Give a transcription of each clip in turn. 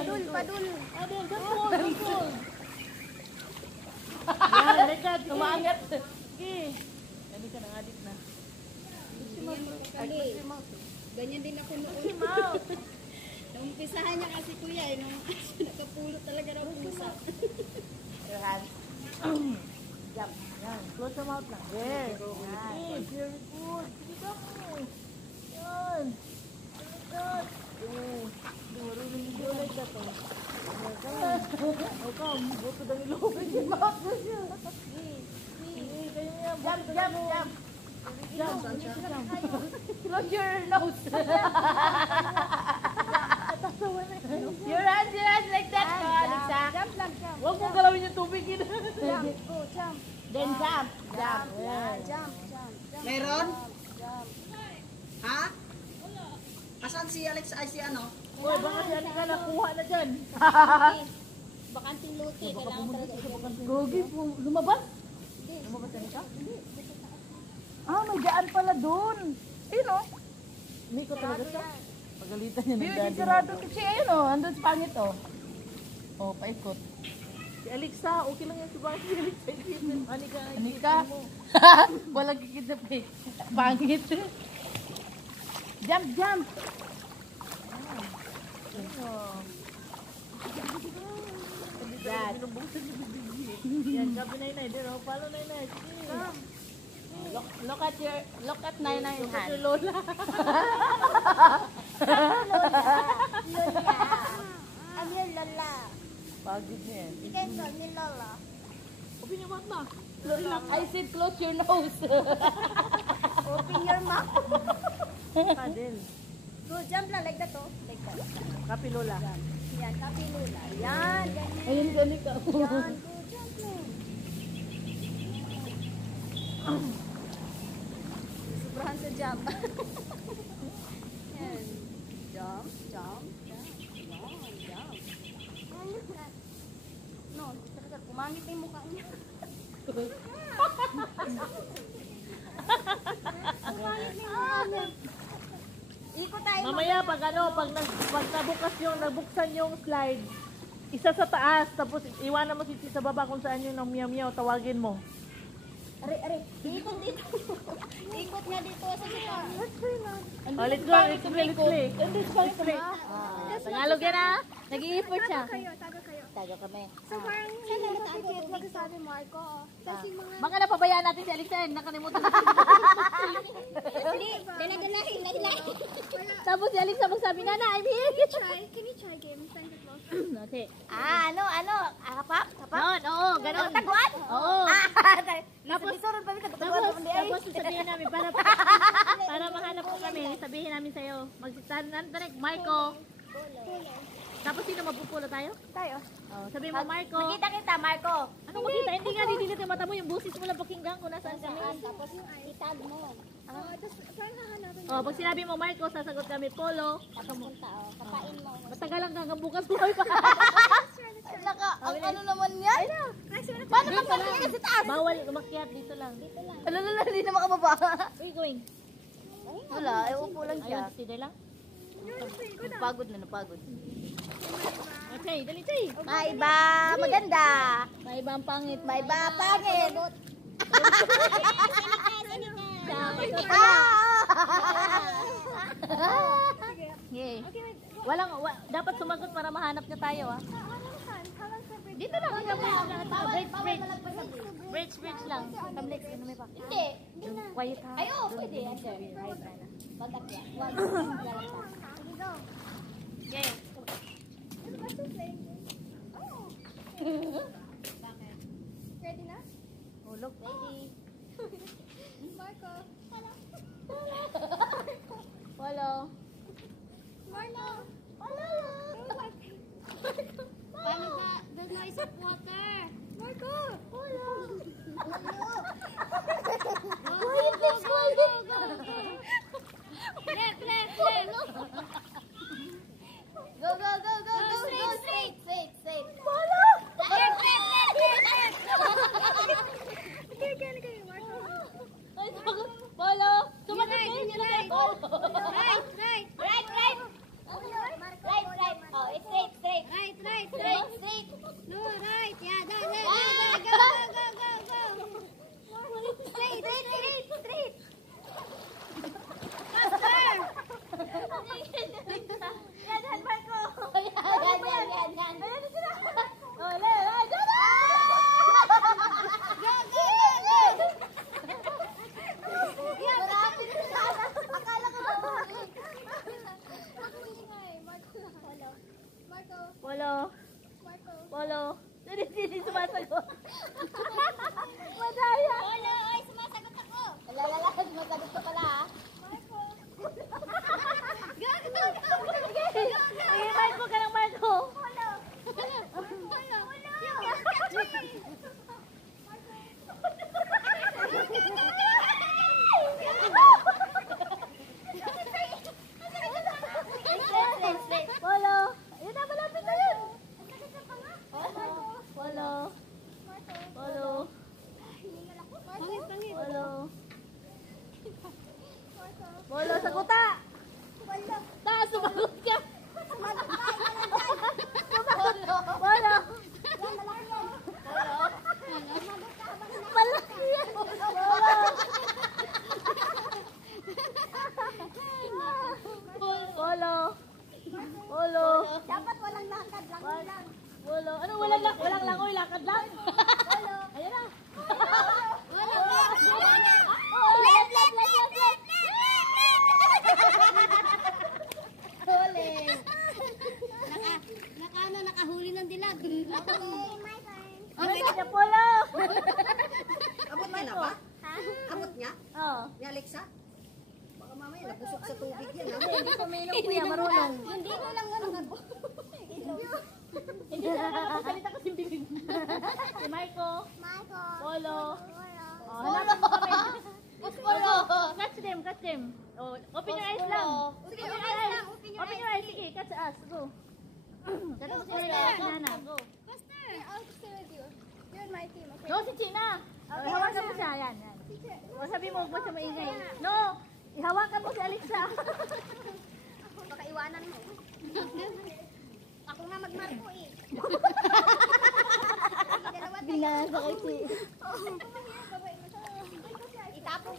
Padul. Adel, gapol. Yan, lekat. Tumaangat. Sige. Yan ka ng adik na. Ganyan din ako noon. Umpisahan niya kasi kuya eh, nung nakapulot talaga ng pusa. Your hands. Jump. Yan. Close your mouth lang. Yes. Yes, very good. Sige ka mo. Yan. Good. Yes. Marunong hindi ulit ka to. Come. Buto daw ilupin yung mouth mo siya. Sige, kayo yan. Jump. Close your nose. Your hands like that. Alexa. Jump lang, jump. Huwag mong galawin yung tubig yun. Jump, go, jump. Then jump. Jump. Jump. Meron? Ha? Asan si Alex ay si ano? Uy, baka si Anika nakuha na dyan. Bakanting luti, kailangan talaga. Gogi, lumabas? Lumabas Anika? Ah, may daan pala doon. Ayun o. Hindi ko talaga siya. Pagalitan niya ng daddy. Hindi, sarado kasi ayun o. Andun sa pangit o. O, paikot. Si Alexa, okay lang yan si Bang. Si Alexa, Anika. Walang kikidnap eh. Pangit. Jump. Dad. Yan, gabi Nainay. Follow Nainay. Look at Nainay hand. Look at your Lola. I'm your Lola. Pagod niya yan. You can call me Lola. Open your mouth na. I said close your nose. Open your mouth. Adel. Go, jump lang like that oh. Like that. Kapi Lola. Yan, kapi Lola. Yan, ganyan. Ayun ka Anika. Yan, go, jump lang. Sobrahan sa jump. Yan. Jump. No, talaga, kumangit na yung mukha niya. Kumangit na yung mukha niya. Ikot tayo. Mamaya pag nabuksan yung slide, isa sa taas, tapos iwanan mo si sa baba kung saan yung meow tawagin mo. Are. Ikot dito. Ikot nga dito sa sika. Oh, let's play. Tagalog yan ah. Nag-i-effort siya. Tago kami. So parang saan na natakot magsasabi Marco? Kasi mga... Baka napabayaan natin si Alexa, nakalimutan natin. Dala-dalahin. Tapos si Alexa magsabi, Nana, I'm here. Can you try game? Okay. Ano? Kapak? Ganon, oo, ganon. Taguan? Oo. Tapos Tapos sasabihin namin, para mahanap ko kami, sabihin namin sa'yo. Magsisabi direct, Marco. Tapos sino magpupulo tayo? Tayo. Oh, sabihin mo, Marco. Makita kita, Marco. Anong makita? Hindi nga didilit yung mata mo, yung busis mo lang pakinggan kung nasaan kami. Tapos itag mo. Oh, pag sinabi mo, Marco, sasagot kami, Polo. Kapain mo. Matagal lang hanggang bukas buhay pa. Ano naman yan? Paano magpapagay kasi taas? Bawal umakyat, dito lang. Alala, hindi na makababa. Where you going? Wala, upo lang siya. Ayun, stay lang. Napagod. Okay, dali tayo. Maiba, maganda. Maiba ang pangit. Maiba, pangit. Okay. Dapat sumagot para mahanap niya tayo ah. Dito lang. Bridge lang. Tamlex, ano may pa? Hindi. Quiet ha. Ay, oo, pwede. Batak yan. Okay. Ready na? Hulog. Ready. Marco. Follow. Marco. Paano ba? There's no isip water. Marco. Go. Straight. Follow. Sumagot Right. kayo. Right. Oh, it's straight. Polo. Polo. Hindi sumasagot. Madaya. Wala, ay, sumasagot ako. Lalala, sumasagot ka pala ha. Sige, Marco ka ng Marco. Wala. Polo. Ayun na, malapit na yun. Polo. Polo. Polo. Polo, saguta. Taas, sumagot ka. Polo. Malaki yan. Polo. Polo. Dapat walang lakad lang. Polo. Ano, walang langoy, lakad lang. Ayan na. Nakahuli ng dilag. Ano na, Polo? Abot niya na ba? Abot niya? Oo. Ni Alexa? Baka mamaya nabusok sa tubig yan. Ha? Hindi ko minum kuya, marunong. Hindi ko lang ano Hindi na nakakasalita kasi bibig. Si Marco. Polo. Oh, hanapin mo kami. Polo. Catch them. Oh, open your eyes lang. Sige, Open your eyes. Open your eyes. Sige, catch us. Go. Catch us si Nana. Go. I'll stay with you. You're my team, okay? No, si China. Hawakan mo siya. Yan. O, sabi mo, huwag mo siya maingay. No, ihawakan mo si Alexa. Baka iwanan mo. Ako nga magmarko eh. Binasa ko si... Itapon.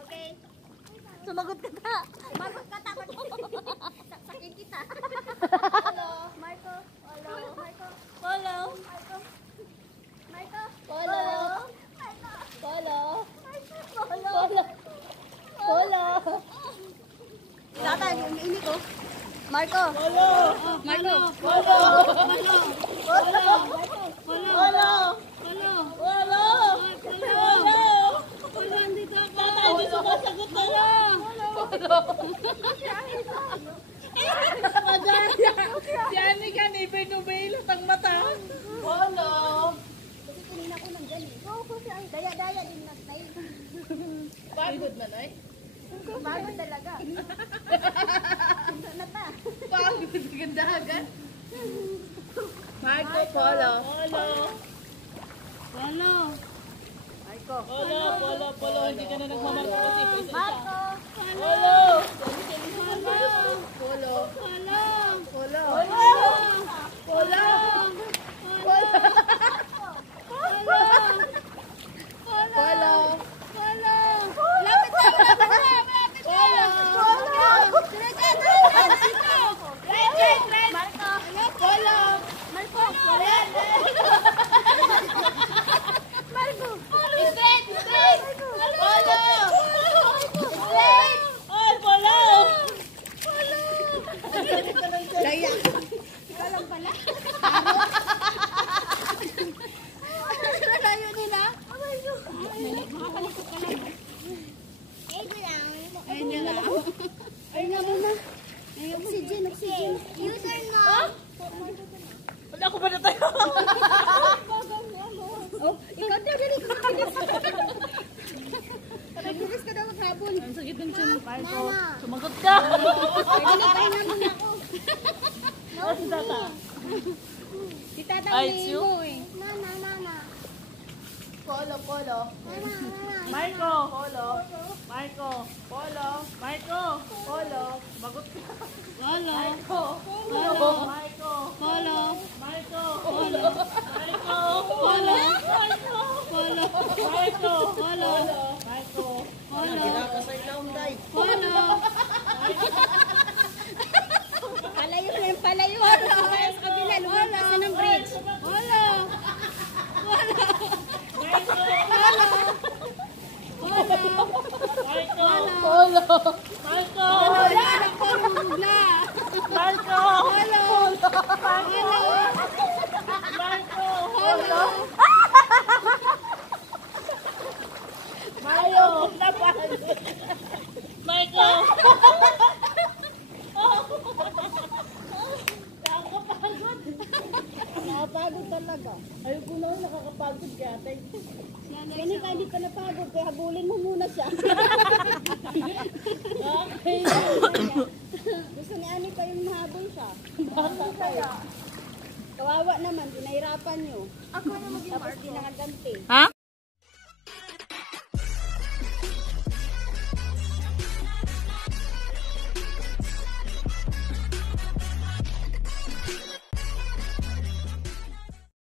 Okay. Sumagot ka na. Marko ka takot. Saksakin kita. Marco. Marco. Polo. Marco. Polo. Polo. Polo. Polo. Tata, yung ini ko. Marco. Polo. Marco. Polo. Polo. Polo. Polo. Polo. Polo. Polo. Polo, andito ako. Tata, hindi sumasagot na. Polo. Madaya. Si Anika, nibay-nubay ang mata. Polo. Kasi kanina ko nandyan eh. Oo, kasi ay daya-daya din na tayo. Pagod man ay. Bago talaga. Na ta. Pagod. Gandahagan. Marco. Polo. Polo. Polo. Polo. Hindi ka na nagmamarko kasi pa isa. Marco. Polo. Polo. Polo. Polo. Polo. Lapit tayo. Ay, Polo. Daya. Ikaw lang pala. Layo nila. Makakalikot ka lang. Ayun niya lang. Ayun nga muna. Ay, oxygen. U-turn mo. Wala ko ba na tayo? Oh, ikaw daw dali ko. Nagbilis ka daw maghapon. Ang sakit ng chin mo, Marco. Nana. Sumagot ka. Pwede na tayo naman ako. Oh, si Tata. Si Tata Ay, may Tsu. mo eh. Nana. Polo. Nana. Marco. Polo. Marco. Polo. Marco. Polo. Bagot ka. Polo. Marco. Polo. Marco. Polo. Marco. Polo. Marco. Polo. Marco. Polo. Marco. Polo. Marco. Polo. Ginapa sa ilaw, day. Polo. Palayo. Kaya sa kabila, lumabas na ng bridge. Polo. Marco. Polo. Marco. Wala na ko, bubugla. Marco. Polo. nakakapagod talaga. Ayun ko na nakakapagod kaya ate. Yan ka hindi ka napagod, kaya habulin mo muna siya. Okay. Gusto ni Ani pa yung mahabol siya. Bata kaya. Kawawa naman, pinahirapan nyo. Ako na maging Tapos di nakaganti. Ha?